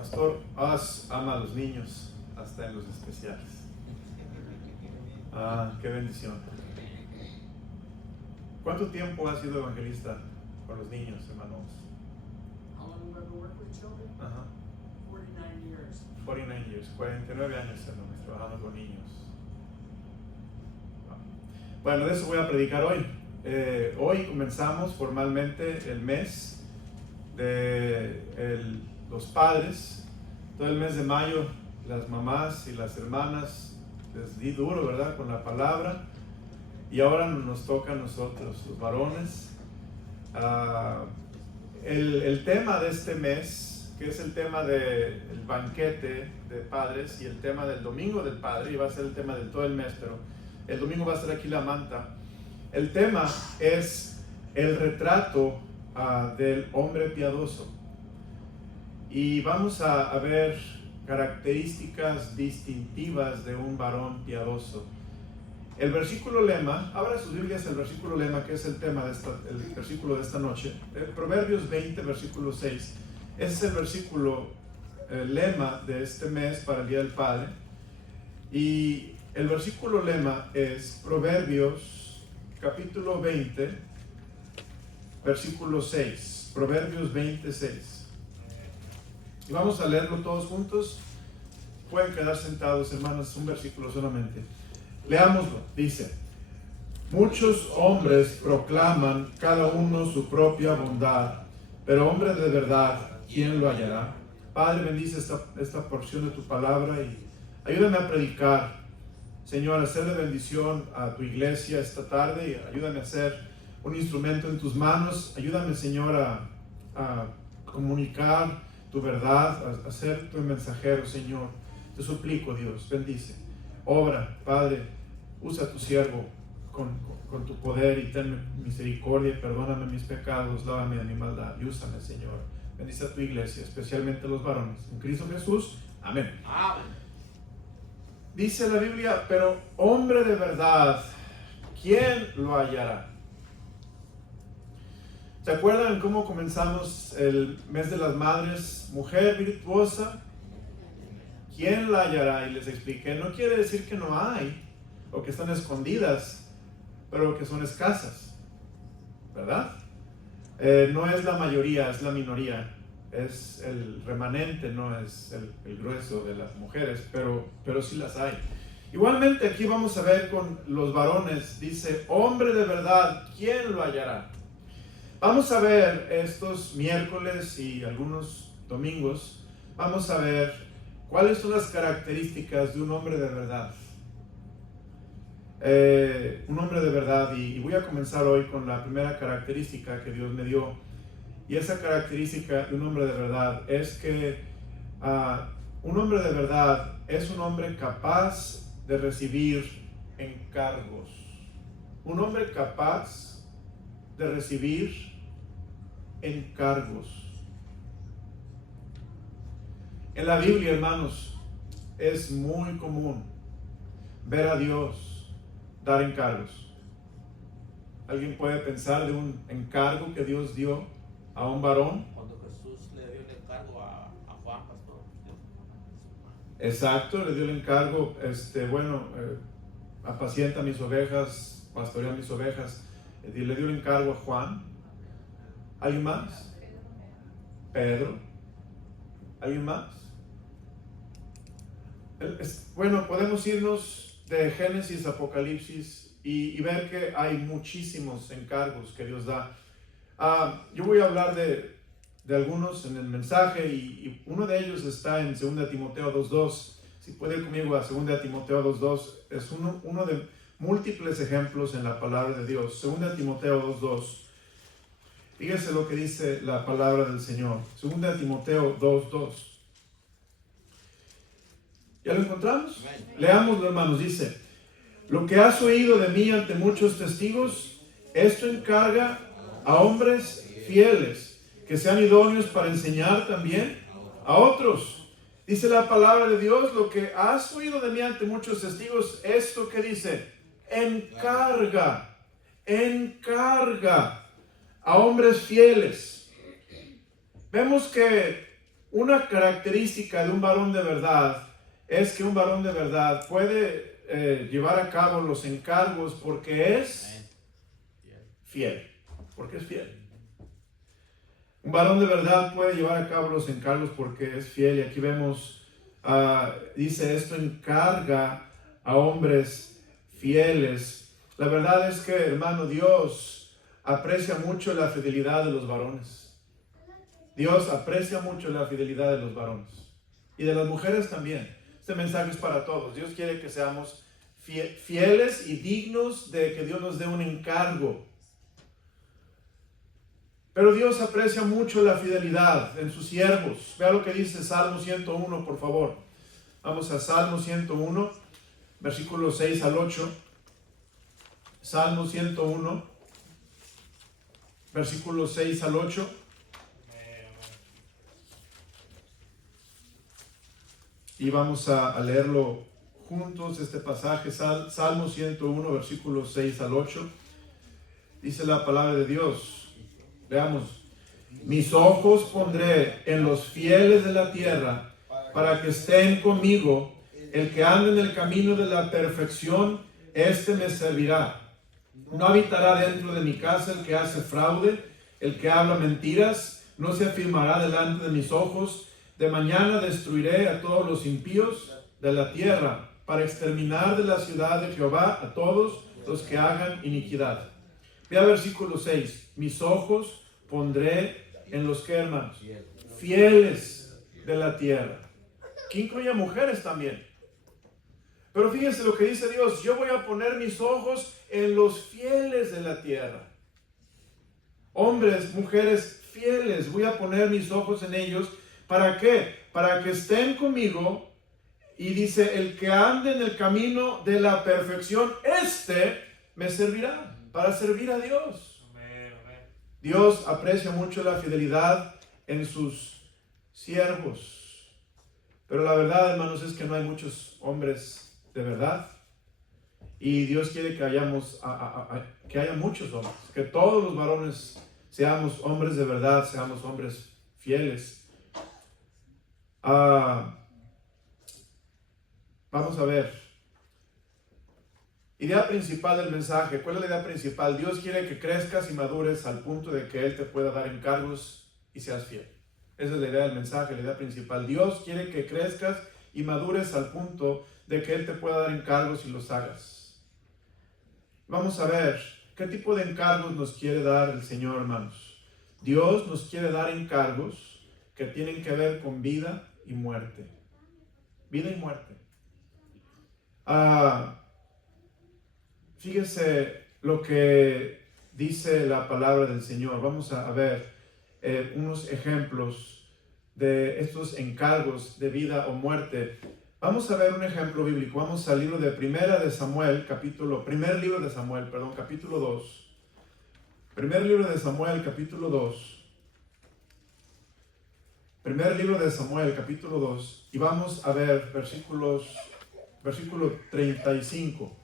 Pastor Oz ama a los niños, hasta en los especiales. Qué bendición. ¿Cuánto tiempo has sido evangelista con los niños, hermanos? How long have I worked with children? 49 years. 49 years, 49 años, hermanos, trabajando con niños. Bueno, de eso voy a predicar hoy. Hoy comenzamos formalmente el mes de los padres. Todo el mes de mayo, las mamás y las hermanas les di duro, ¿verdad?, con la palabra. Y ahora nos toca a nosotros, los varones. El tema de este mes, que es el tema del banquete de padres y el tema del domingo del padre, y va a ser el tema de todo el mes, pero el domingo va a ser aquí la manta. El tema es el retrato del hombre piadoso. Y vamos a ver características distintivas de un varón piadoso. El versículo lema, abra sus Biblias el versículo lema, que es el tema el versículo de esta noche. Proverbios 20, versículo 6. Ese es el versículo lema de este mes para el Día del Padre. Y el versículo lema es Proverbios capítulo 20, versículo 6. Proverbios 26. Y vamos a leerlo todos juntos. Pueden quedar sentados, hermanos, un versículo solamente. Leámoslo. Dice: muchos hombres proclaman cada uno su propia bondad, pero hombre de verdad, ¿quién lo hallará? Padre, bendice esta porción de tu palabra y ayúdame a predicar. Señor, a hacer de bendición a tu iglesia esta tarde y ayúdame a ser un instrumento en tus manos. Ayúdame, Señor, a comunicar tu verdad, a ser tu mensajero, Señor. Te suplico, Dios, bendice. Obra, Padre, usa a tu siervo con tu poder y ten misericordia, perdóname mis pecados, lávame de mi maldad y úsame, Señor. Bendice a tu iglesia, especialmente a los varones. En Cristo Jesús, amén. Amén. Dice la Biblia, pero hombre de verdad, ¿quién lo hallará? ¿Se acuerdan cómo comenzamos el mes de las madres? Mujer virtuosa, ¿quién la hallará? Y les expliqué, no quiere decir que no hay, o que están escondidas, pero que son escasas, ¿verdad? No es la mayoría, es la minoría, es el remanente, no es el grueso de las mujeres, pero sí las hay. Igualmente aquí vamos a ver con los varones, dice, hombre de verdad, ¿quién lo hallará? Vamos a ver estos miércoles y algunos domingos, vamos a ver cuáles son las características de un hombre de verdad. Un hombre de verdad, y voy a comenzar hoy con la primera característica que Dios me dio. Y esa característica de un hombre de verdad es que un hombre de verdad es un hombre capaz de recibir encargos. Un hombre capaz de recibir encargos. En la Biblia, hermanos, es muy común ver a Dios dar encargos. ¿Alguien puede pensar de un encargo que Dios dio a un varón? Cuando Jesús le dio el encargo a Juan, pastor. Exacto, le dio el encargo, apacienta mis ovejas, pastorea mis ovejas. Le dio el encargo a Juan. ¿Alguien más? Pedro. ¿Alguien más? Bueno, podemos irnos de Génesis a Apocalipsis y ver que hay muchísimos encargos que Dios da. Yo voy a hablar de algunos en el mensaje y uno de ellos está en 2 Timoteo 2.2. Si puede ir conmigo a 2 Timoteo 2.2, es uno de múltiples ejemplos en la palabra de Dios. 2 Timoteo 2.2. Fíjese lo que dice la palabra del Señor. 2 Timoteo 2.2. ¿Ya lo encontramos? Leámoslo, hermanos. Dice: lo que has oído de mí ante muchos testigos, esto encarga a hombres fieles, que sean idóneos para enseñar también a otros. Dice la palabra de Dios: lo que has oído de mí ante muchos testigos, esto que dice, encarga a hombres fieles. Vemos que una característica de un varón de verdad es que un varón de verdad puede llevar a cabo los encargos porque es fiel. Porque es fiel. Un varón de verdad puede llevar a cabo los encargos porque es fiel. Y aquí vemos, dice, esto encarga a hombres fieles. La verdad es que, hermano, Dios aprecia mucho la fidelidad de los varones. Dios aprecia mucho la fidelidad de los varones. Y de las mujeres también. Este mensaje es para todos. Dios quiere que seamos fieles y dignos de que Dios nos dé un encargo. Pero Dios aprecia mucho la fidelidad en sus siervos. Vea lo que dice Salmo 101, por favor. Vamos a Salmo 101, versículos 6 al 8. Salmo 101, versículos 6 al 8. Y vamos a leerlo juntos, este pasaje, Salmo 101, versículos 6 al 8. Dice la palabra de Dios. Veamos. Mis ojos pondré en los fieles de la tierra, para que estén conmigo. El que ande en el camino de la perfección, este me servirá. No habitará dentro de mi casa el que hace fraude, el que habla mentiras, no se afirmará delante de mis ojos. De mañana destruiré a todos los impíos de la tierra, para exterminar de la ciudad de Jehová a todos los que hagan iniquidad. Vea versículo 6. Mis ojos pondré en los que, hermanos, fieles de la tierra, que incluye mujeres también. Pero fíjense lo que dice Dios: yo voy a poner mis ojos en los fieles de la tierra. Hombres, mujeres fieles, voy a poner mis ojos en ellos. ¿Para qué? Para que estén conmigo. Y dice, el que ande en el camino de la perfección, este me servirá, para servir a Dios. Dios aprecia mucho la fidelidad en sus siervos. Pero la verdad, hermanos, es que no hay muchos hombres de verdad. Y Dios quiere que que haya muchos hombres, que todos los varones seamos hombres de verdad, seamos hombres fieles. Vamos a ver. Idea principal del mensaje. ¿Cuál es la idea principal? Dios quiere que crezcas y madures al punto de que Él te pueda dar encargos y seas fiel. Esa es la idea del mensaje, la idea principal. Dios quiere que crezcas y madures al punto de que Él te pueda dar encargos y los hagas. Vamos a ver qué tipo de encargos nos quiere dar el Señor, hermanos. Dios nos quiere dar encargos que tienen que ver con vida y muerte. Vida y muerte. Fíjese lo que dice la palabra del Señor. Vamos a ver unos ejemplos de estos encargos de vida o muerte. Vamos a ver un ejemplo bíblico. Vamos al libro de primer libro de Samuel, capítulo 2. Primer libro de Samuel, capítulo 2. Primer libro de Samuel, capítulo 2. Y vamos a ver versículo 35.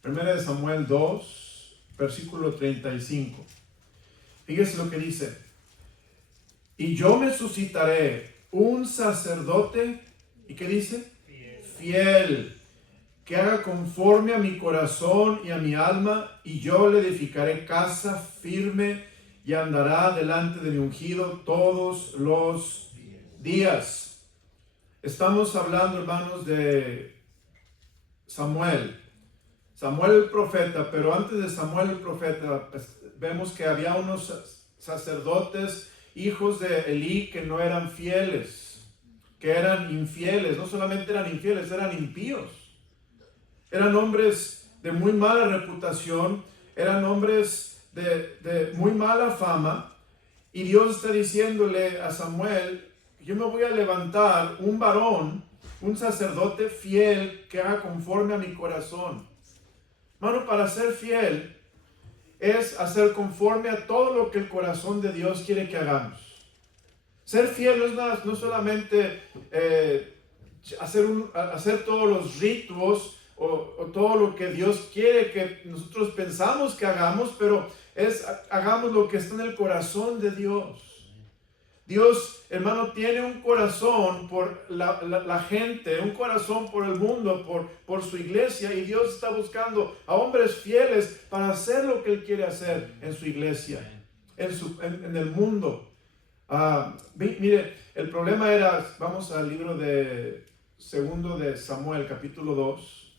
Primera de Samuel 2, versículo 35. Fíjese lo que dice. Y yo me suscitaré un sacerdote, ¿y qué dice? Fiel, que haga conforme a mi corazón y a mi alma, y yo le edificaré casa firme y andará delante de mi ungido todos los días. Estamos hablando, hermanos, de Samuel el profeta, pero antes de Samuel el profeta, pues, vemos que había unos sacerdotes, hijos de Elí, que no eran fieles, que eran infieles. No solamente eran infieles, eran impíos. Eran hombres de muy mala reputación, eran hombres de muy mala fama. Y Dios está diciéndole a Samuel: yo me voy a levantar un varón, un sacerdote fiel, que haga conforme a mi corazón. Hermano, para ser fiel es hacer conforme a todo lo que el corazón de Dios quiere que hagamos. Ser fiel no es solamente hacer todos los ritos o todo lo que Dios quiere que nosotros pensamos que hagamos, pero hagamos lo que está en el corazón de Dios. Dios, hermano, tiene un corazón por la gente, un corazón por el mundo, por su iglesia, y Dios está buscando a hombres fieles para hacer lo que Él quiere hacer en su iglesia, en el mundo. Mire, el problema era, vamos al libro de segundo de Samuel, capítulo 2.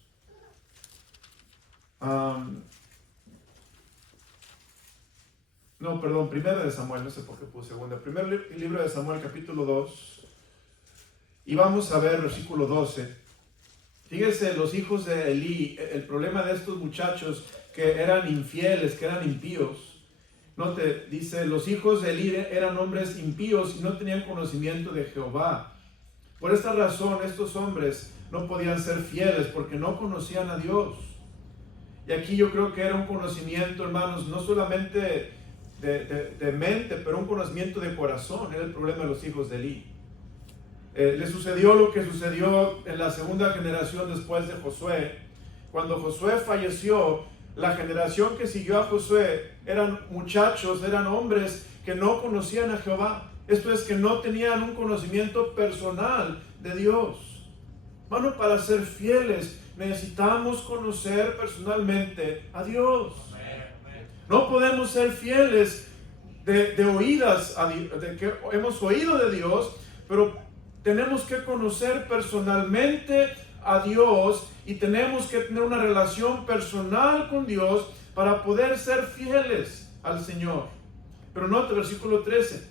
No, perdón, primero de Samuel, no sé por qué puse segunda. Primer libro de Samuel, capítulo 2. Y vamos a ver versículo 12. Fíjese, los hijos de Elí, el problema de estos muchachos que eran infieles, que eran impíos. Note, dice, los hijos de Elí eran hombres impíos y no tenían conocimiento de Jehová. Por esta razón, estos hombres no podían ser fieles porque no conocían a Dios. Y aquí yo creo que era un conocimiento, hermanos, no solamente de mente, pero un conocimiento de corazón. Era el problema de los hijos de Elí. Le sucedió lo que sucedió en la segunda generación después de Josué. Cuando Josué falleció, la generación que siguió a Josué eran muchachos, eran hombres que no conocían a Jehová. Esto es, que no tenían un conocimiento personal de Dios. Hermano, para ser fieles necesitamos conocer personalmente a Dios. No podemos ser fieles de oídas, de que hemos oído de Dios, pero tenemos que conocer personalmente a Dios y tenemos que tener una relación personal con Dios para poder ser fieles al Señor. Pero note versículo 13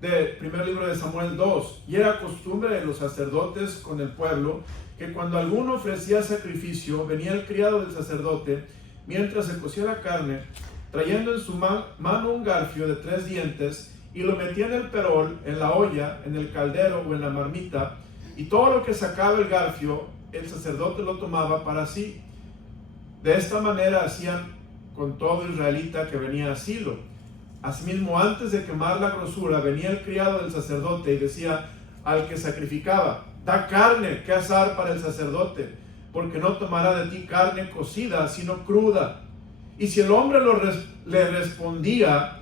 del primer libro de Samuel 2. Y era costumbre de los sacerdotes con el pueblo que cuando alguno ofrecía sacrificio, venía el criado del sacerdote mientras se cocía la carne, trayendo en su mano un garfio de 3 dientes, y lo metía en el perol, en la olla, en el caldero o en la marmita, y todo lo que sacaba el garfio, el sacerdote lo tomaba para sí. De esta manera hacían con todo israelita que venía a Silo. Asimismo, antes de quemar la grosura, venía el criado del sacerdote y decía al que sacrificaba: da carne que asar para el sacerdote, porque no tomará de ti carne cocida, sino cruda. Y si el hombre le respondía: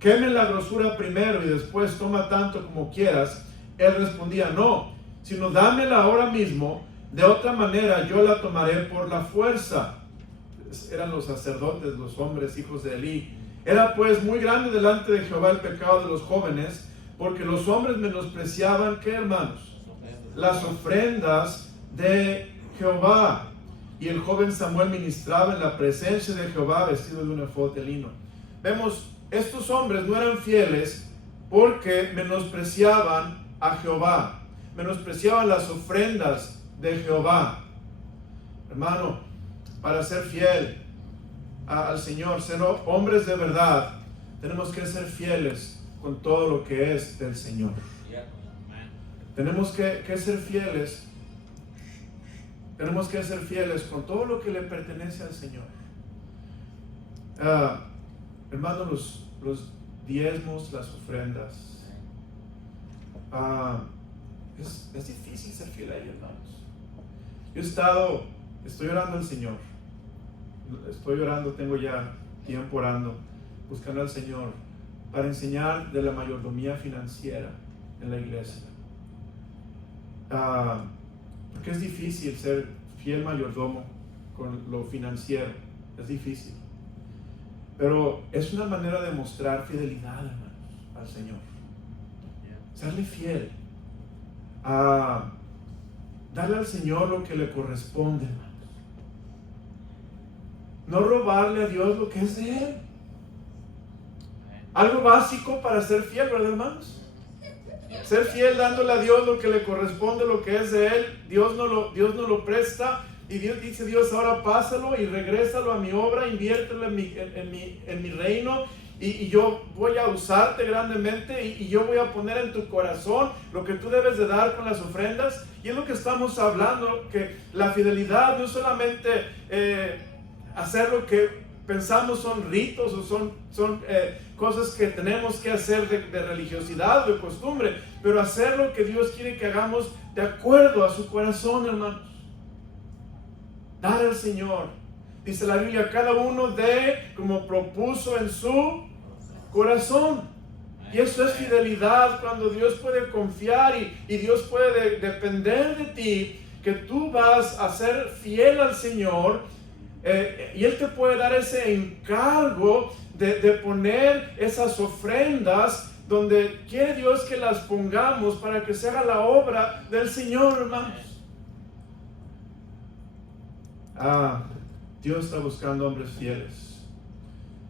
queme la grosura primero y después toma tanto como quieras, él respondía: no, sino dámela ahora mismo, de otra manera yo la tomaré por la fuerza. Eran los sacerdotes, los hombres, hijos de Elí. Era pues muy grande delante de Jehová el pecado de los jóvenes, porque los hombres menospreciaban, ¿qué, hermanos? Las ofrendas de Jehová. Y el joven Samuel ministraba en la presencia de Jehová vestido de un efod de lino. Vemos, estos hombres no eran fieles porque menospreciaban a Jehová, menospreciaban las ofrendas de Jehová. Hermano, para ser fiel al Señor, ser hombres de verdad, tenemos que ser fieles con todo lo que es del Señor. Tenemos que ser fieles. Tenemos que ser fieles con todo lo que le pertenece al Señor. Hermano, los diezmos, las ofrendas. Es difícil ser fiel a ellos, hermanos. Estoy orando al Señor. Estoy orando, tengo ya tiempo orando, buscando al Señor para enseñar de la mayordomía financiera en la iglesia. Porque es difícil ser fiel mayordomo con lo financiero, es difícil. Pero es una manera de mostrar fidelidad, hermanos, al Señor. Serle fiel. Darle al Señor lo que le corresponde, hermanos. No robarle a Dios lo que es de Él. Algo básico para ser fiel, ¿verdad, hermanos? Ser fiel dándole a Dios lo que le corresponde, lo que es de Él. Dios no lo presta. Y Dios dice: Dios, ahora pásalo y regrésalo a mi obra, inviértelo en mi reino. Y yo voy a usarte grandemente y yo voy a poner en tu corazón lo que tú debes de dar con las ofrendas. Y es lo que estamos hablando, que la fidelidad no es solamente hacer lo que pensamos son ritos o son cosas que tenemos que hacer de religiosidad o de costumbre, pero hacer lo que Dios quiere que hagamos de acuerdo a su corazón, hermanos. Dar al Señor, dice la Biblia, cada uno dé como propuso en su corazón. Y eso es fidelidad, cuando Dios puede confiar y Dios puede depender de ti, que tú vas a ser fiel al Señor, y Él te puede dar ese encargo de poner esas ofrendas donde quiere Dios que las pongamos para que se haga la obra del Señor, hermanos. Dios está buscando hombres fieles.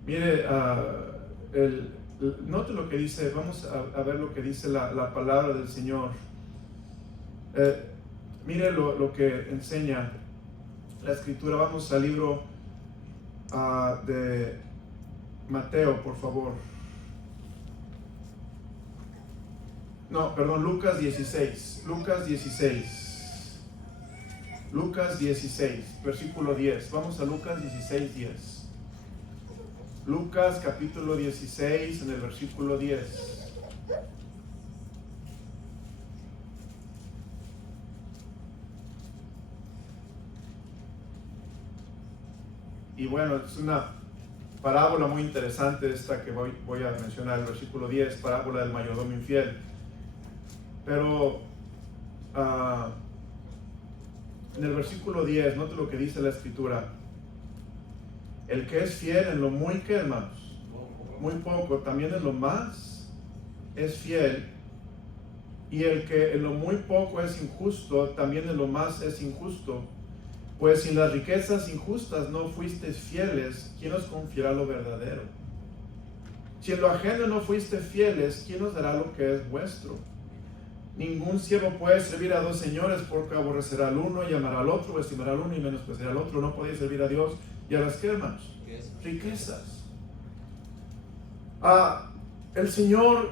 Mire, note lo que dice, vamos a ver lo que dice la palabra del Señor. Mire lo que enseña la Escritura. Vamos al libro de Mateo, por favor. No, perdón, Lucas 16. Lucas 16, versículo 10. Vamos a Lucas 16, 10. Lucas capítulo 16, en el versículo 10. Y bueno, es una parábola muy interesante esta que voy a mencionar, el versículo 10, parábola del mayordomo infiel. Pero en el versículo 10, note lo que dice la Escritura. El que es fiel en lo muy, ¿qué, hermanos? Muy poco, también en lo más es fiel. Y el que en lo muy poco es injusto, también en lo más es injusto. Pues si en las riquezas injustas no fuisteis fieles, ¿quién os confiará lo verdadero? Si en lo ajeno no fuisteis fieles, ¿quién os dará lo que es vuestro? Ningún siervo puede servir a dos señores, porque aborrecerá al uno y amará al otro, o estimará al uno y menospreciará al otro. No podéis servir a Dios y a las, ¿qué, hermanos? Riquezas. El Señor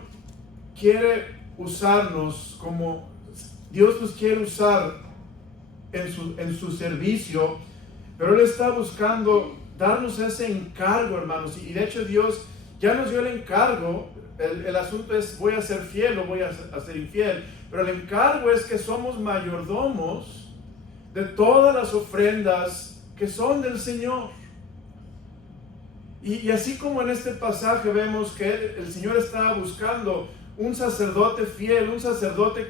quiere usarnos como Dios nos quiere usar en su servicio, pero Él está buscando darnos ese encargo, hermanos. Y de hecho Dios ya nos dio el encargo. El asunto es, voy a ser fiel o voy a ser infiel. Pero el encargo es que somos mayordomos de todas las ofrendas que son del Señor. Y así como en este pasaje vemos que el Señor estaba buscando un sacerdote fiel, un sacerdote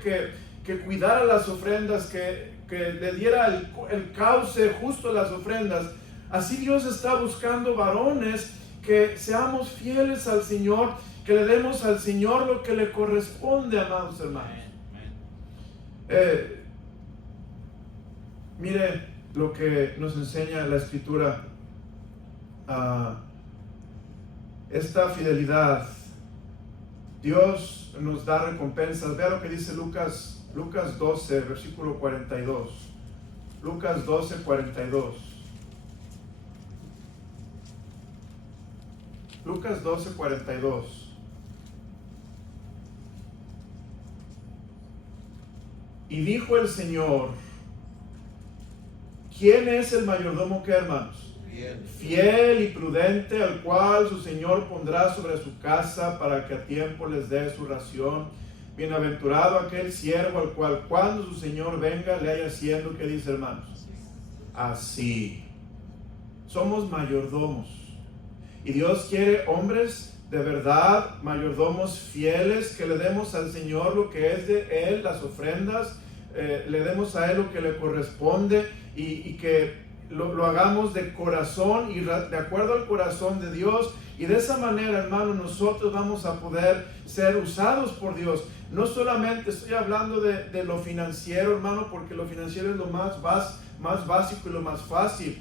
que cuidara las ofrendas, que le diera el cauce justo a las ofrendas, así Dios está buscando varones que seamos fieles al Señor, que le demos al Señor lo que le corresponde, amados hermanos. Mire lo que nos enseña la Escritura. Esta fidelidad, Dios nos da recompensas. Vea lo que dice Lucas 12, versículo 42. Lucas 12, 42. Lucas 12, 42. Y dijo el Señor, ¿quién es el mayordomo que, hermanos? Fiel y prudente, al cual su Señor pondrá sobre su casa para que a tiempo les dé su ración. Bienaventurado aquel siervo al cual cuando su Señor venga le haya haciendo, ¿qué dice, hermanos? Así. Somos mayordomos. Y Dios quiere hombres de verdad, mayordomos fieles, que le demos al Señor lo que es de Él, las ofrendas, le demos a Él lo que le corresponde y que lo hagamos de corazón y de acuerdo al corazón de Dios. Y de esa manera, hermano, nosotros vamos a poder ser usados por Dios. No solamente estoy hablando de lo financiero, hermano, porque lo financiero es lo más básico y lo más fácil.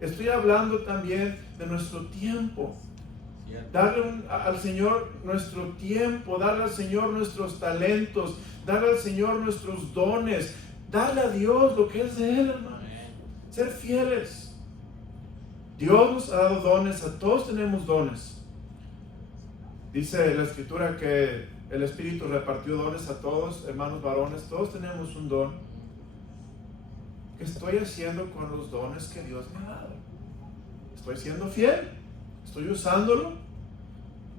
Estoy hablando también de nuestro tiempo. Darle al Señor nuestro tiempo, darle al Señor nuestros talentos, darle al Señor nuestros dones, darle a Dios lo que es de Él, hermano. Ser fieles. Dios nos ha dado dones, a todos tenemos dones. Dice la Escritura que el Espíritu repartió dones a todos, hermanos varones, todos tenemos un don. ¿Qué estoy haciendo con los dones que Dios me ha dado? ¿Estoy siendo fiel? ¿Estoy usándolo?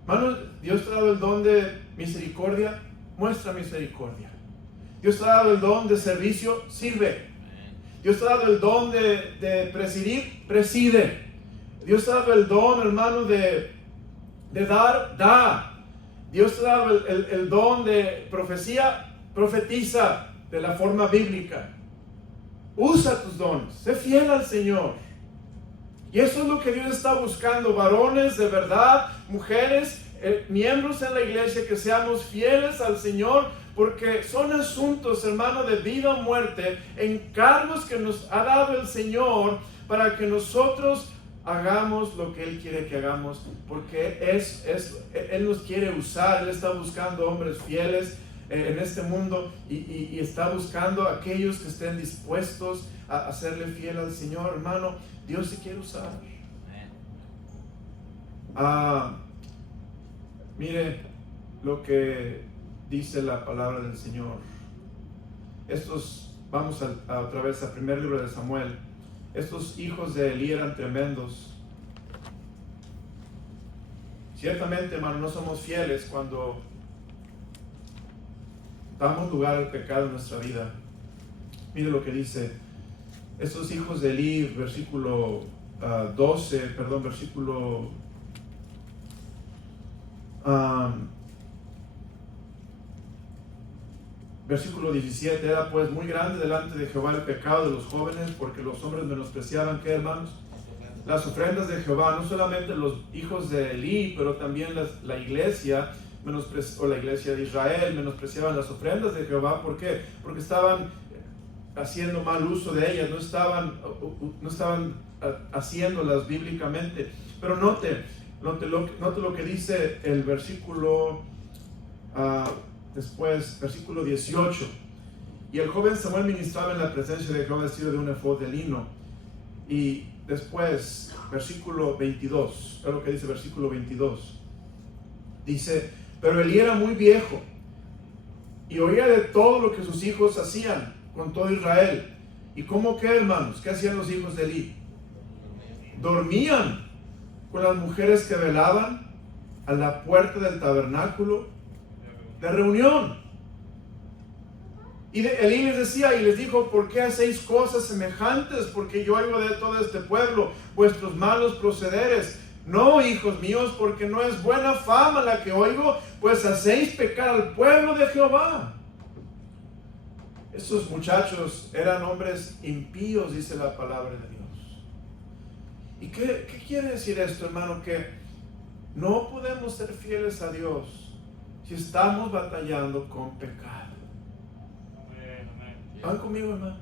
Hermano, Dios te ha dado el don de misericordia, muestra misericordia. Dios te ha dado el don de servicio, sirve. Dios te ha dado el don de presidir, preside. Dios te ha dado el don, hermano, de dar, da. Dios te ha dado el don de profecía, profetiza de la forma bíblica. Usa tus dones, sé fiel al Señor. Y eso es lo que Dios está buscando, varones de verdad, mujeres, miembros en la iglesia, que seamos fieles al Señor, porque son asuntos, hermano, de vida o muerte, encargos que nos ha dado el Señor para que nosotros hagamos lo que Él quiere que hagamos, porque Él nos quiere usar. Él está buscando hombres fieles en este mundo y está buscando a aquellos que estén dispuestos a hacerle fiel al Señor. Hermano, Dios se quiere usar. Mire lo que dice la palabra del Señor. Vamos otra vez al primer libro de Samuel. Estos hijos de Elí eran tremendos. Ciertamente, hermano, no somos fieles cuando damos lugar al pecado en nuestra vida. Mire lo que dice. Estos hijos de Elí, versículo 17, era pues muy grande delante de Jehová el pecado de los jóvenes, porque los hombres menospreciaban, ¿qué, hermanos? Las ofrendas de Jehová. No solamente los hijos de Elí, pero también la iglesia, o la iglesia de Israel, menospreciaban las ofrendas de Jehová. ¿Por qué? Porque estaban haciendo mal uso de ellas, no estaban haciéndolas bíblicamente. Pero note lo que dice el versículo después, versículo 18. Y el joven Samuel ministraba en la presencia de Jehová vestido de un efod de lino. Y después, versículo 22, es lo que dice versículo 22. Dice, pero Elí era muy viejo y oía de todo lo que sus hijos hacían con todo Israel. ¿Y cómo qué, hermanos? ¿Qué hacían los hijos de Elí? Dormían con las mujeres que velaban a la puerta del tabernáculo de reunión. Y Elí les decía y les dijo, ¿por qué hacéis cosas semejantes? Porque yo oigo de todo este pueblo vuestros malos procederes. No, hijos míos, porque no es buena fama la que oigo, pues hacéis pecar al pueblo de Jehová. Estos muchachos eran hombres impíos, dice la palabra de Dios. ¿Y qué quiere decir esto, hermano? Que no podemos ser fieles a Dios si estamos batallando con pecado. ¿Van conmigo, hermano?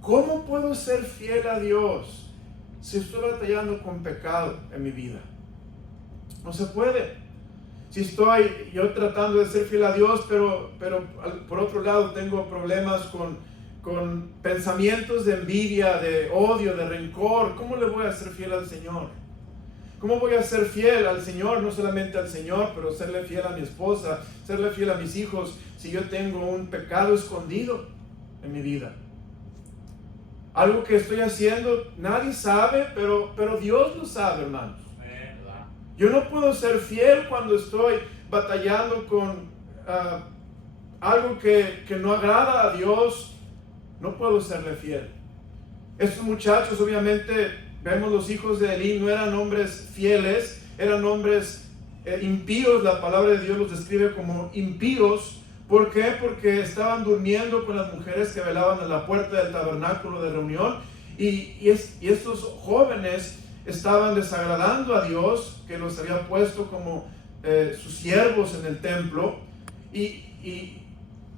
¿Cómo puedo ser fiel a Dios si estoy batallando con pecado en mi vida? No se puede. Si estoy yo tratando de ser fiel a Dios, pero por otro lado tengo problemas con pensamientos de envidia, de odio, de rencor, ¿cómo le voy a ser fiel al Señor? ¿Cómo voy a ser fiel al Señor? No solamente al Señor, pero serle fiel a mi esposa, serle fiel a mis hijos, si yo tengo un pecado escondido en mi vida. Algo que estoy haciendo, nadie sabe, pero Dios lo sabe, hermanos. Yo no puedo ser fiel cuando estoy batallando con algo que no agrada a Dios. No puedo serle fiel. Estos muchachos, obviamente, vemos los hijos de Elí, no eran hombres fieles, eran hombres impíos. La palabra de Dios los describe como impíos. ¿Por qué? Porque estaban durmiendo con las mujeres que velaban a la puerta del tabernáculo de reunión. Y estos jóvenes estaban desagradando a Dios, que los había puesto como sus siervos en el templo. Y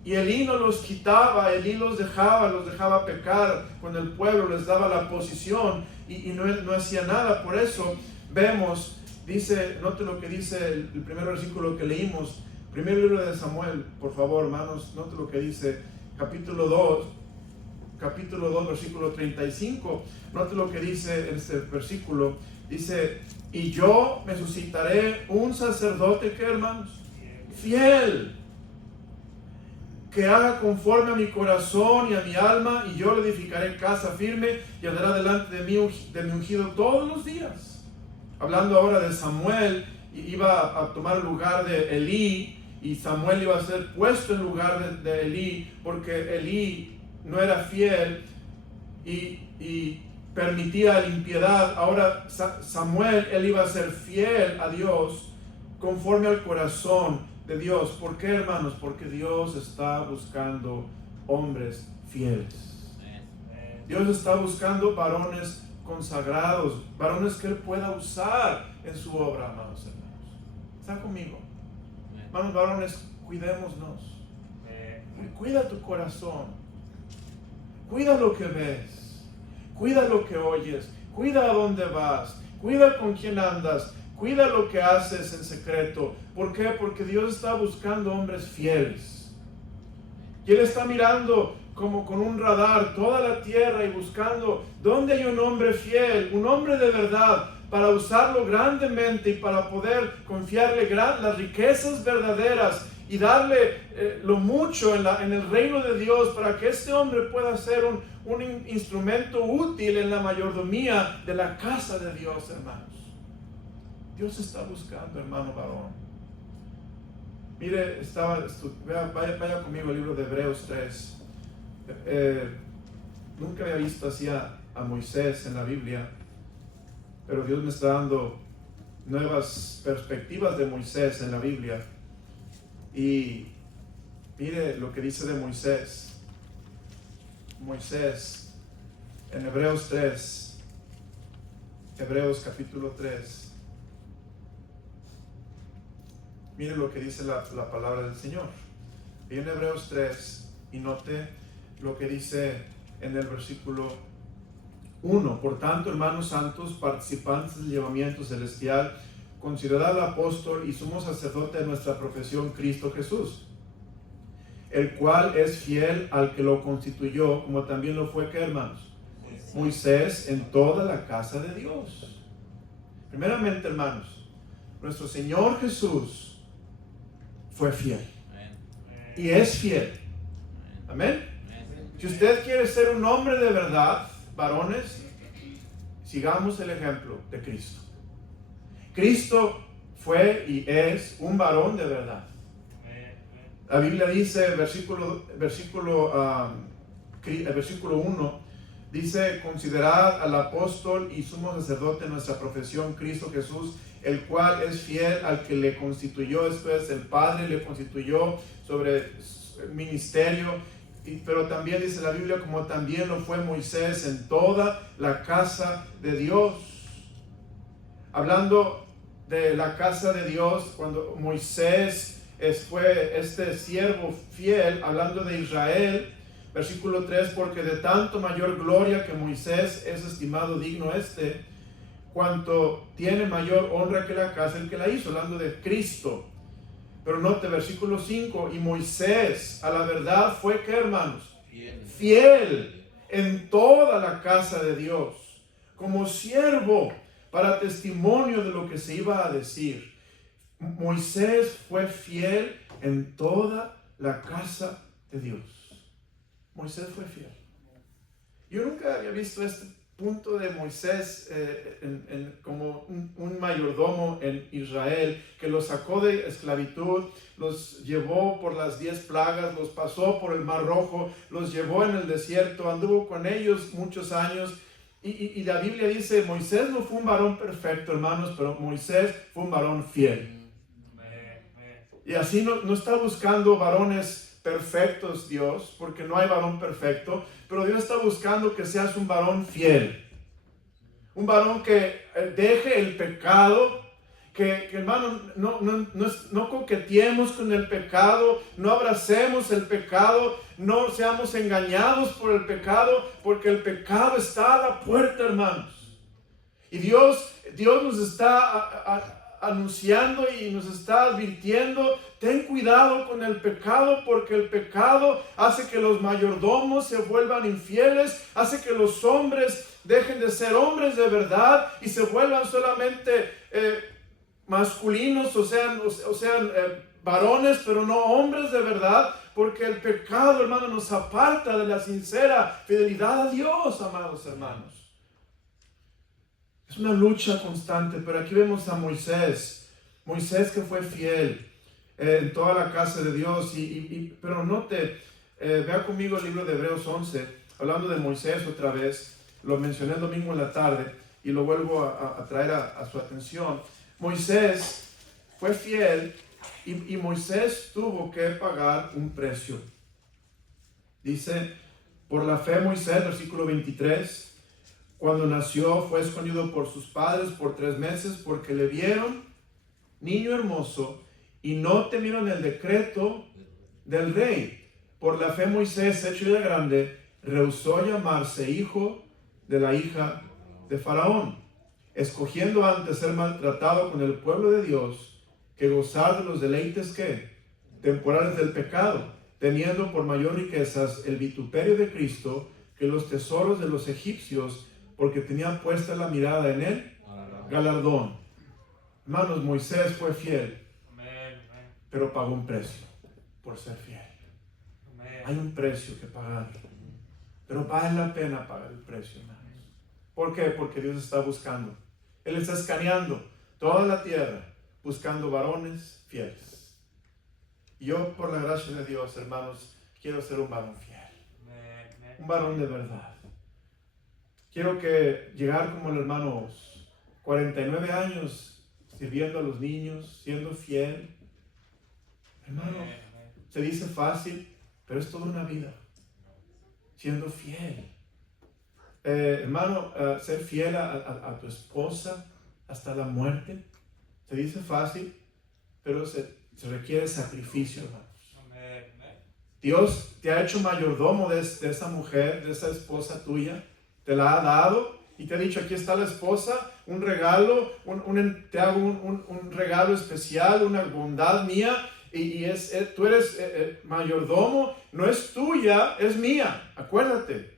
Elí no los quitaba, Elí los dejaba pecar con el pueblo, les daba la posición y no hacía nada. Por eso vemos, note lo que dice el primer versículo que leímos, primer libro de Samuel, por favor, hermanos, note lo que dice, capítulo 2, versículo 35, note lo que dice en este versículo, dice, y yo me suscitaré un sacerdote, ¿qué, hermanos? Fiel, que haga conforme a mi corazón y a mi alma, y yo le edificaré casa firme y andará delante de mi ungido todos los días. Hablando ahora de Samuel, iba a tomar el lugar de Elí, y Samuel iba a ser puesto en lugar de Elí, porque Elí no era fiel y permitía la impiedad, ahora Samuel, él iba a ser fiel a Dios conforme al corazón de Dios. ¿Por qué, hermanos? Porque Dios está buscando hombres fieles. Dios está buscando varones consagrados, varones que Él pueda usar en su obra, amados hermanos. ¿Está conmigo? Hermanos varones, cuidémonos. Cuida tu corazón. Cuida lo que ves. Cuida lo que oyes. Cuida a dónde vas. Cuida con quién andas. Cuida lo que haces en secreto. ¿Por qué? Porque Dios está buscando hombres fieles. Y Él está mirando como con un radar toda la tierra y buscando dónde hay un hombre fiel, un hombre de verdad, para usarlo grandemente y para poder confiarle las riquezas verdaderas y darle lo mucho en el reino de Dios, para que este hombre pueda ser un instrumento útil en la mayordomía de la casa de Dios, hermanos. Dios está buscando, hermano varón. Mire, vaya conmigo al libro de Hebreos 3. Nunca había visto así a Moisés en la Biblia, pero Dios me está dando nuevas perspectivas de Moisés en la Biblia. Y mire lo que dice de Moisés. Moisés en Hebreos 3, Hebreos capítulo 3. Mire lo que dice la palabra del Señor. Y en Hebreos 3, y note lo que dice en el versículo 1. Por tanto, hermanos santos, participantes del llamamiento celestial, considerad al apóstol y sumo sacerdote de nuestra profesión, Cristo Jesús, el cual es fiel al que lo constituyó, como también lo fue, ¿qué, hermanos? Moisés en toda la casa de Dios. Primeramente, hermanos, nuestro Señor Jesús fue fiel y es fiel. Amén. Si usted quiere ser un hombre de verdad, varones, sigamos el ejemplo de Cristo. Cristo fue y es un varón de verdad. La Biblia dice, versículo 1, dice: considerad al apóstol y sumo sacerdote de nuestra profesión, Cristo Jesús, el cual es fiel al que le constituyó. Después el Padre le constituyó sobre el ministerio. Pero también dice la Biblia, como también lo fue Moisés en toda la casa de Dios. Hablando de la casa de Dios, cuando Moisés fue este siervo fiel, hablando de Israel, versículo 3, porque de tanto mayor gloria que Moisés es estimado digno cuanto tiene mayor honra que la casa el que la hizo, hablando de Cristo. Pero note, versículo 5, y Moisés a la verdad fue, ¿qué, hermanos? Fiel en toda la casa de Dios, como siervo para testimonio de lo que se iba a decir. Moisés fue fiel en toda la casa de Dios. Moisés fue fiel. Yo nunca había visto este punto de Moisés como un mayordomo en Israel, que los sacó de esclavitud, los llevó por las 10 plagas, los pasó por el Mar Rojo, los llevó en el desierto, anduvo con ellos muchos años. Y la Biblia dice, Moisés no fue un varón perfecto, hermanos, pero Moisés fue un varón fiel. Y así no está buscando varones perfectos Dios, porque no hay varón perfecto, pero Dios está buscando que seas un varón fiel, un varón que deje el pecado, que hermano, no coqueteemos con el pecado, no abracemos el pecado, no seamos engañados por el pecado, porque el pecado está a la puerta, hermanos. Y Dios nos está anunciando y nos está advirtiendo: ten cuidado con el pecado, porque el pecado hace que los mayordomos se vuelvan infieles, hace que los hombres dejen de ser hombres de verdad y se vuelvan solamente masculinos, o sean varones, pero no hombres de verdad, porque el pecado, hermano, nos aparta de la sincera fidelidad a Dios, amados hermanos. Es una lucha constante, pero aquí vemos a Moisés que fue fiel en toda la casa de Dios, pero note, Vea conmigo el libro de Hebreos 11, hablando de Moisés otra vez. Lo mencioné el domingo en la tarde y lo vuelvo a traer a su atención. Moisés fue fiel y Moisés tuvo que pagar un precio. Dice, por la fe Moisés, versículo 23, cuando nació fue escondido por sus padres por 3 meses porque le vieron niño hermoso y no temieron el decreto del rey. Por la fe Moisés, hecho ya grande, rehusó llamarse hijo de la hija de Faraón, escogiendo antes ser maltratado con el pueblo de Dios que gozar de los deleites que temporales del pecado, teniendo por mayor riquezas el vituperio de Cristo que los tesoros de los egipcios, porque tenían puesta la mirada en él galardón. Hermanos, Moisés fue fiel, pero pagó un precio por ser fiel. Hay un precio que pagar, pero vale la pena pagar el precio, hermanos. ¿Por qué? Porque Dios está buscando. Él está escaneando toda la tierra, buscando varones fieles. Y yo, por la gracia de Dios, hermanos, quiero ser un varón fiel. Un varón de verdad. Quiero llegar como el hermano 49 años sirviendo a los niños, siendo fiel. Hermano, se dice fácil, pero es toda una vida. Siendo fiel. Hermano, ser fiel a tu esposa hasta la muerte. Se dice fácil, pero se requiere sacrificio, hermanos. Dios te ha hecho mayordomo de esa mujer, de esa esposa tuya. Te la ha dado y te ha dicho, aquí está la esposa, un regalo, te hago un regalo especial, una bondad mía. Y tú eres mayordomo, no es tuya, es mía. Acuérdate.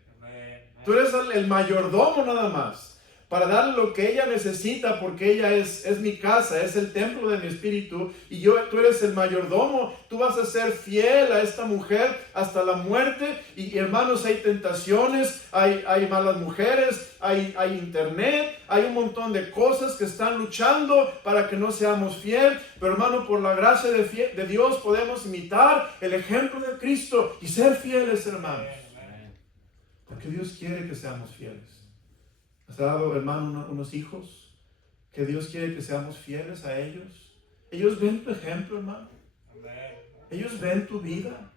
Tú eres el mayordomo nada más. Para darle lo que ella necesita, porque ella es mi casa, es el templo de mi espíritu. Y tú eres el mayordomo. Tú vas a ser fiel a esta mujer hasta la muerte. Y hermanos, hay tentaciones, hay malas mujeres, hay internet, hay un montón de cosas que están luchando para que no seamos fieles. Pero hermano, por la gracia de Dios podemos imitar el ejemplo de Cristo y ser fieles, hermanos. Porque Dios quiere que seamos fieles. ¿Has dado, hermano, unos hijos que Dios quiere que seamos fieles a ellos? Ellos ven tu ejemplo, hermano. Ellos ven tu vida.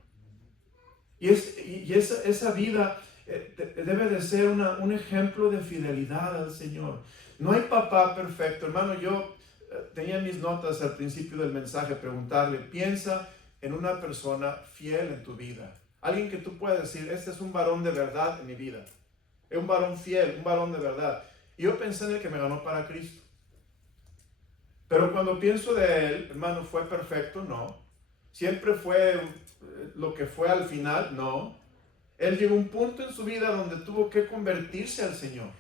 Y esa vida debe de ser un ejemplo de fidelidad al Señor. No hay papá perfecto. Hermano, yo tenía mis notas al principio del mensaje preguntarle, piensa en una persona fiel en tu vida. Alguien que tú puedas decir, este es un varón de verdad en mi vida. Es un varón fiel, un varón de verdad. Y yo pensé en el que me ganó para Cristo. Pero cuando pienso de él, hermano, ¿fue perfecto? No. ¿Siempre fue lo que fue al final? No. Él llegó a un punto en su vida donde tuvo que convertirse al Señor.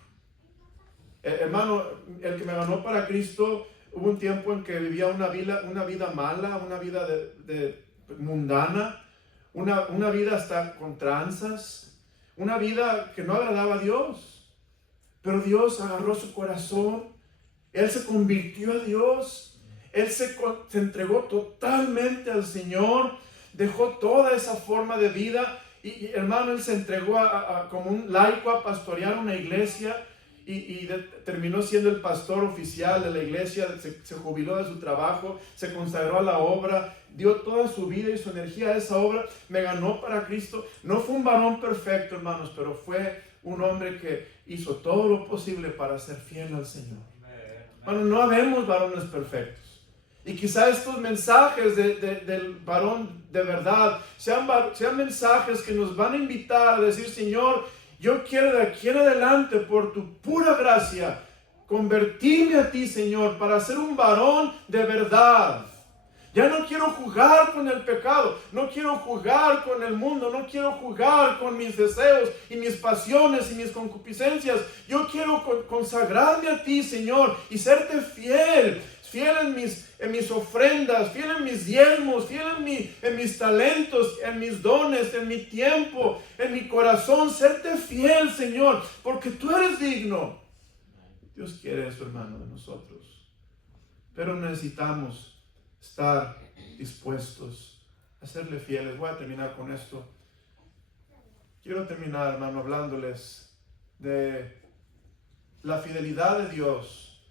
Hermano, el que me ganó para Cristo, hubo un tiempo en que vivía una vida mala, una vida mundana, una vida hasta con tranzas. Una vida que no agradaba a Dios. Pero Dios agarró su corazón. Él se convirtió a Dios. Él se entregó totalmente al Señor. Dejó toda esa forma de vida. Y hermano, él se entregó como un laico a pastorear una iglesia. Y terminó siendo el pastor oficial de la iglesia. Se jubiló de su trabajo. Se consagró a la obra. Dio toda su vida y su energía a esa obra. Me ganó para Cristo. No fue un varón perfecto, hermanos, pero fue un hombre que hizo todo lo posible para ser fiel al Señor. Bueno, no habemos varones perfectos. Y quizá estos mensajes del varón de verdad sean mensajes que nos van a invitar a decir, Señor, yo quiero de aquí en adelante, por tu pura gracia, convertirme a ti, Señor, para ser un varón de verdad. Ya no quiero jugar con el pecado, no quiero jugar con el mundo, no quiero jugar con mis deseos y mis pasiones y mis concupiscencias. Yo quiero consagrarme a ti, Señor, y serte fiel en mis ofrendas, fiel en mis diezmos, fiel en mis talentos, en mis dones, en mi tiempo, en mi corazón. Serte fiel, Señor, porque tú eres digno. Dios quiere eso, hermano, de nosotros. Pero necesitamos estar dispuestos a serle fieles. Voy a terminar con esto. Quiero terminar, hermano, hablándoles de la fidelidad de Dios.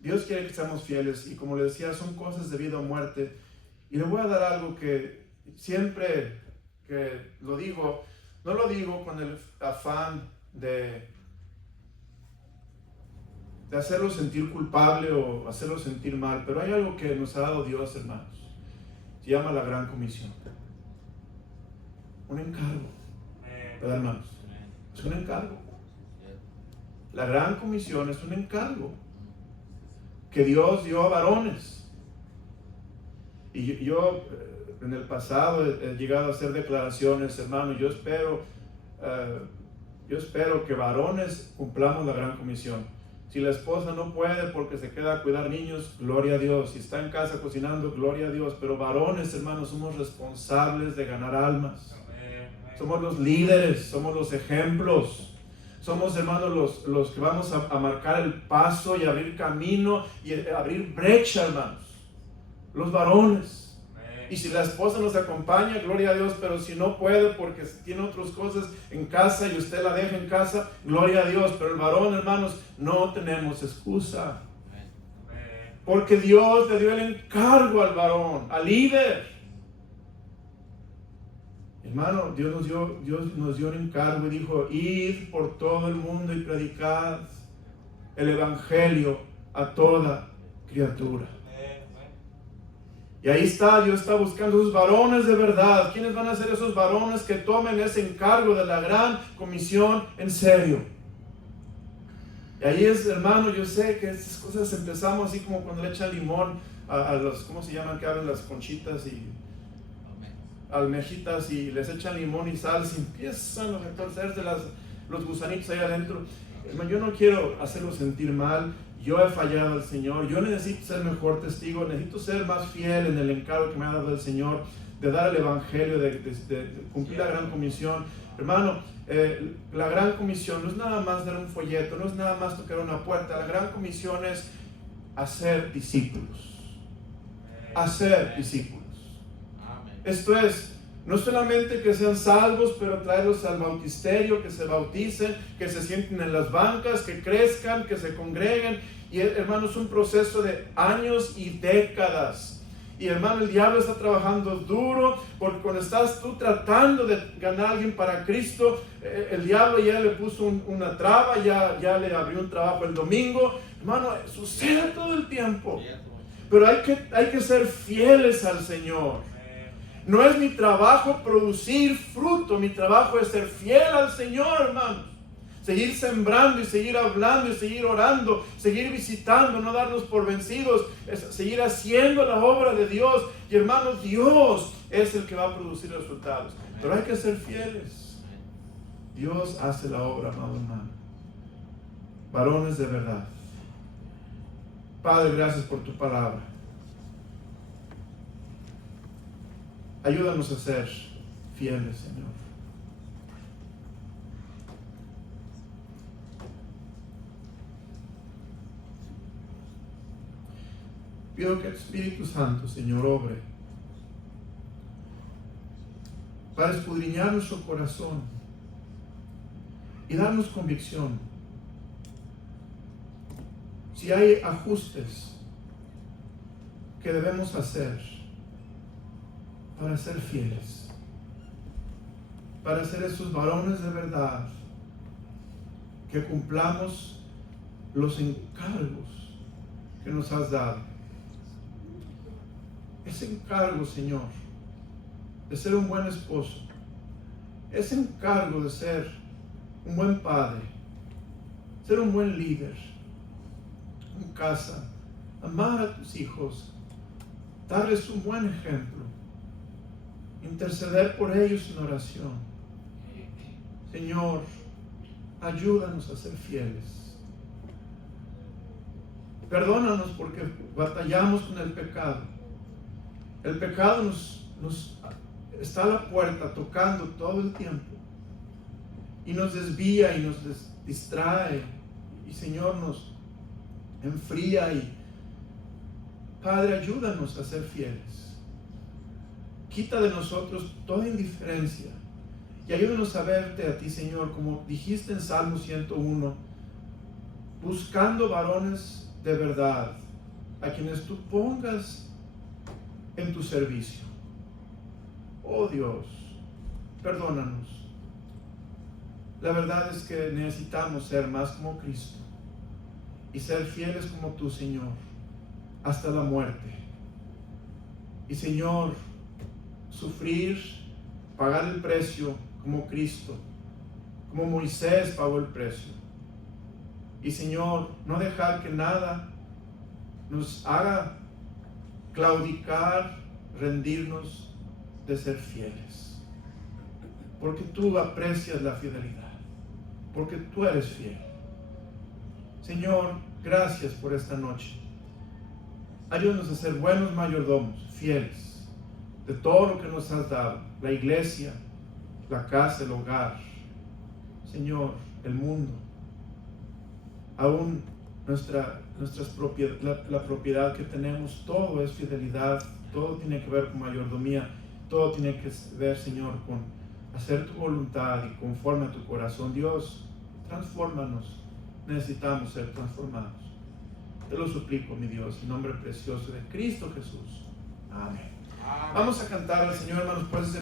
Dios quiere que seamos fieles y, como le decía, son cosas de vida o muerte. Y le voy a dar algo que siempre que lo digo, no lo digo con el afán de hacerlo sentir culpable o hacerlo sentir mal, pero hay algo que nos ha dado Dios, hermanos. Se llama la Gran Comisión. Un encargo, ¿verdad, hermanos? Es un encargo. La Gran Comisión es un encargo que Dios dio a varones. Y yo en el pasado he llegado a hacer declaraciones, hermano. Yo espero que varones cumplamos la Gran Comisión. Si la esposa no puede porque se queda a cuidar niños, gloria a Dios. Si está en casa cocinando, gloria a Dios. Pero varones, hermanos, somos responsables de ganar almas. Somos los líderes, somos los ejemplos. Somos, hermanos, los que vamos a marcar el paso y abrir camino y abrir brecha, hermanos. Los varones. Y si la esposa nos acompaña, gloria a Dios, pero si no puede porque tiene otras cosas en casa y usted la deja en casa, gloria a Dios. Pero el varón, hermanos, no tenemos excusa. Porque Dios le dio el encargo al varón, al líder. Hermano, Dios nos dio un encargo y dijo: id por todo el mundo y predicad el evangelio a toda criatura. Y ahí está, Dios está buscando esos varones de verdad. ¿Quiénes van a ser esos varones que tomen ese encargo de la Gran Comisión en serio? Y ahí es, hermano, yo sé que estas cosas empezamos así como cuando le echan limón a los, ¿cómo se llaman? Que abren las conchitas y almejitas y les echan limón y sal y empiezan a retorcerse los gusanitos ahí adentro. Hermano, yo no quiero hacerlo sentir mal. Yo he fallado al Señor, yo necesito ser mejor testigo, necesito ser más fiel en el encargo que me ha dado el Señor, de dar el evangelio, de cumplir la Gran Comisión. Hermano, la Gran Comisión no es nada más dar un folleto, no es nada más tocar una puerta. La Gran Comisión es hacer discípulos. Hacer discípulos. Esto es, no solamente que sean salvos, pero traerlos al bautisterio, que se bauticen, que se sienten en las bancas, que crezcan, que se congreguen. Y hermano, es un proceso de años y décadas. Y hermano, el diablo está trabajando duro, porque cuando estás tú tratando de ganar a alguien para Cristo, el diablo ya le puso una traba, ya le abrió un trabajo el domingo. Hermano, sucede todo el tiempo. Pero hay que ser fieles al Señor. No es mi trabajo producir fruto, mi trabajo es ser fiel al Señor, hermanos. Seguir sembrando y seguir hablando y seguir orando, seguir visitando, no darnos por vencidos, seguir haciendo la obra de Dios. Y hermanos, Dios es el que va a producir resultados. Pero hay que ser fieles. Dios hace la obra, amado hermano. Varones de verdad. Padre, gracias por tu palabra. Ayúdanos a ser fieles, Señor. Pido que el Espíritu Santo, Señor, obre para escudriñar nuestro corazón y darnos convicción. Si hay ajustes que debemos hacer para ser fieles, para ser esos varones de verdad, que cumplamos los encargos que nos has dado. Ese encargo, Señor, de ser un buen esposo, ese encargo de ser un buen padre, ser un buen líder en casa, amar a tus hijos, darles un buen ejemplo, interceder por ellos en oración. Señor, ayúdanos a ser fieles. Perdónanos porque batallamos con el pecado. El pecado nos está a la puerta tocando todo el tiempo y nos desvía y nos distrae y, Señor, nos enfría. Y Padre, ayúdanos a ser fieles. Quita de nosotros toda indiferencia Y ayúdanos a verte a ti, Señor, como dijiste en Salmo 101, buscando varones de verdad, a quienes tú pongas en tu servicio. Oh Dios, perdónanos. La verdad es que necesitamos ser más como Cristo y ser fieles como tú, Señor, hasta la muerte. Y Señor, sufrir, pagar el precio como Cristo, como Moisés pagó el precio. Y Señor, no dejar que nada nos haga claudicar, rendirnos de ser fieles. Porque tú aprecias la fidelidad, porque tú eres fiel. Señor, gracias por esta noche. Ayúdanos a ser buenos mayordomos, fieles, de todo lo que nos has dado, la iglesia, la casa, el hogar, Señor, el mundo, aún la propiedad que tenemos, todo es fidelidad, todo tiene que ver con mayordomía, todo tiene que ver, Señor, con hacer tu voluntad y conforme a tu corazón. Dios, transfórmanos, necesitamos ser transformados. Te lo suplico, mi Dios, en nombre precioso de Cristo Jesús. Amén. Vamos a cantar al Señor, hermanos, pues.